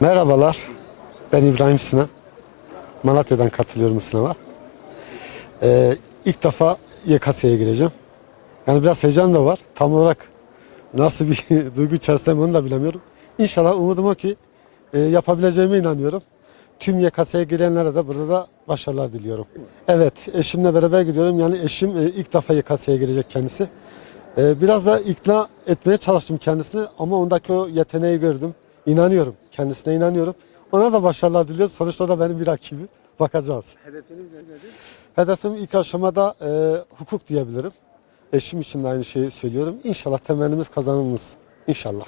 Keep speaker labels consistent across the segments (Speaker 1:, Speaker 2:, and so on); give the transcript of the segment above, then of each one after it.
Speaker 1: Merhabalar. Ben İbrahim Sinan. Malatya'dan katılıyorum sınava. Ee, ilk defa YKS'ye gireceğim. Yani biraz heyecan da var. Tam olarak nasıl bir duygu içerisindeyim onu da bilemiyorum. İnşallah umudum o ki e, yapabileceğime inanıyorum. Tüm YKS'ye girenlere de burada da başarılar diliyorum. Evet, eşimle beraber gidiyorum. Yani eşim e, ilk defa YKS'ye girecek kendisi. E, biraz da ikna etmeye çalıştım kendisini ama ondaki o yeteneği gördüm. İnanıyorum, kendisine inanıyorum. Ona da başarılar diliyorum. Sonuçta da benim bir rakibim. Bakacağız.
Speaker 2: Hedefiniz nedir?
Speaker 1: Hedefim ilk aşamada e, hukuk diyebilirim. Eşim için de aynı şeyi söylüyorum. İnşallah temennimiz kazanımız. İnşallah.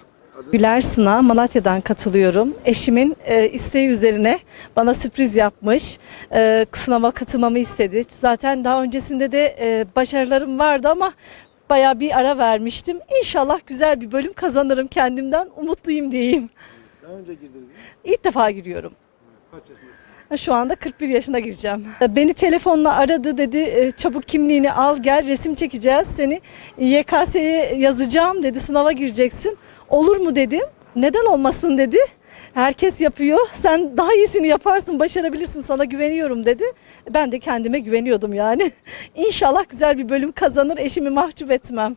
Speaker 3: Güler Suna, Malatya'dan katılıyorum. Eşimin e, isteği üzerine bana sürpriz yapmış. E, sınava katılmamı istedi. Zaten daha öncesinde de e, başarılarım vardı ama bayağı bir ara vermiştim. İnşallah güzel bir bölüm kazanırım kendimden. Umutluyum diyeyim.
Speaker 2: Daha önce girdiniz mi?
Speaker 3: İlk defa giriyorum. Şu anda 41 yaşına gireceğim. Beni telefonla aradı dedi e, çabuk kimliğini al gel resim çekeceğiz seni YKS'ye yazacağım dedi sınava gireceksin. Olur mu dedim. Neden olmasın dedi. Herkes yapıyor. Sen daha iyisini yaparsın, başarabilirsin. Sana güveniyorum dedi. Ben de kendime güveniyordum yani. İnşallah güzel bir bölüm kazanır. Eşimi mahcup etmem.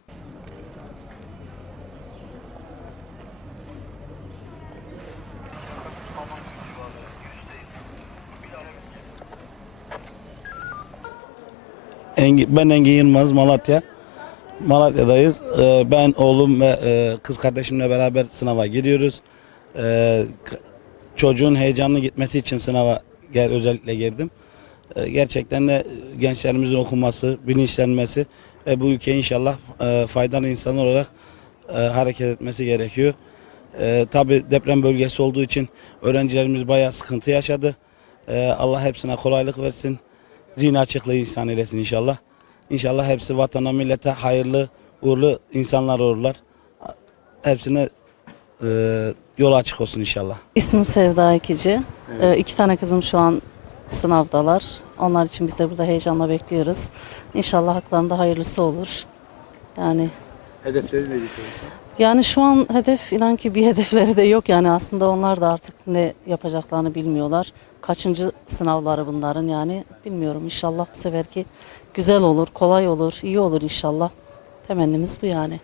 Speaker 4: Engin, ben Engin Yılmaz Malatya. Malatya'dayız. Ee, ben oğlum ve e, kız kardeşimle beraber sınava giriyoruz. Ee, çocuğun heyecanlı gitmesi için sınava gel, özellikle girdim. Ee, gerçekten de gençlerimizin okuması, bilinçlenmesi ve bu ülkeye inşallah e, faydalı insanlar olarak e, hareket etmesi gerekiyor. E, Tabi deprem bölgesi olduğu için öğrencilerimiz bayağı sıkıntı yaşadı. E, Allah hepsine kolaylık versin. Zihin açıklığı insan eylesin inşallah. İnşallah hepsi vatana millete hayırlı, uğurlu insanlar olurlar. Hepsine e, yol açık olsun inşallah.
Speaker 5: İsmim Sevda Ekici. Ee, iki tane kızım şu an sınavdalar. Onlar için biz de burada heyecanla bekliyoruz. İnşallah haklarında hayırlısı olur. Yani
Speaker 2: Hedefleri nedir?
Speaker 5: yani şu an hedef inan ki bir hedefleri de yok yani aslında onlar da artık ne yapacaklarını bilmiyorlar. Kaçıncı sınavları bunların yani bilmiyorum İnşallah bu seferki güzel olur, kolay olur, iyi olur inşallah. Temennimiz bu yani.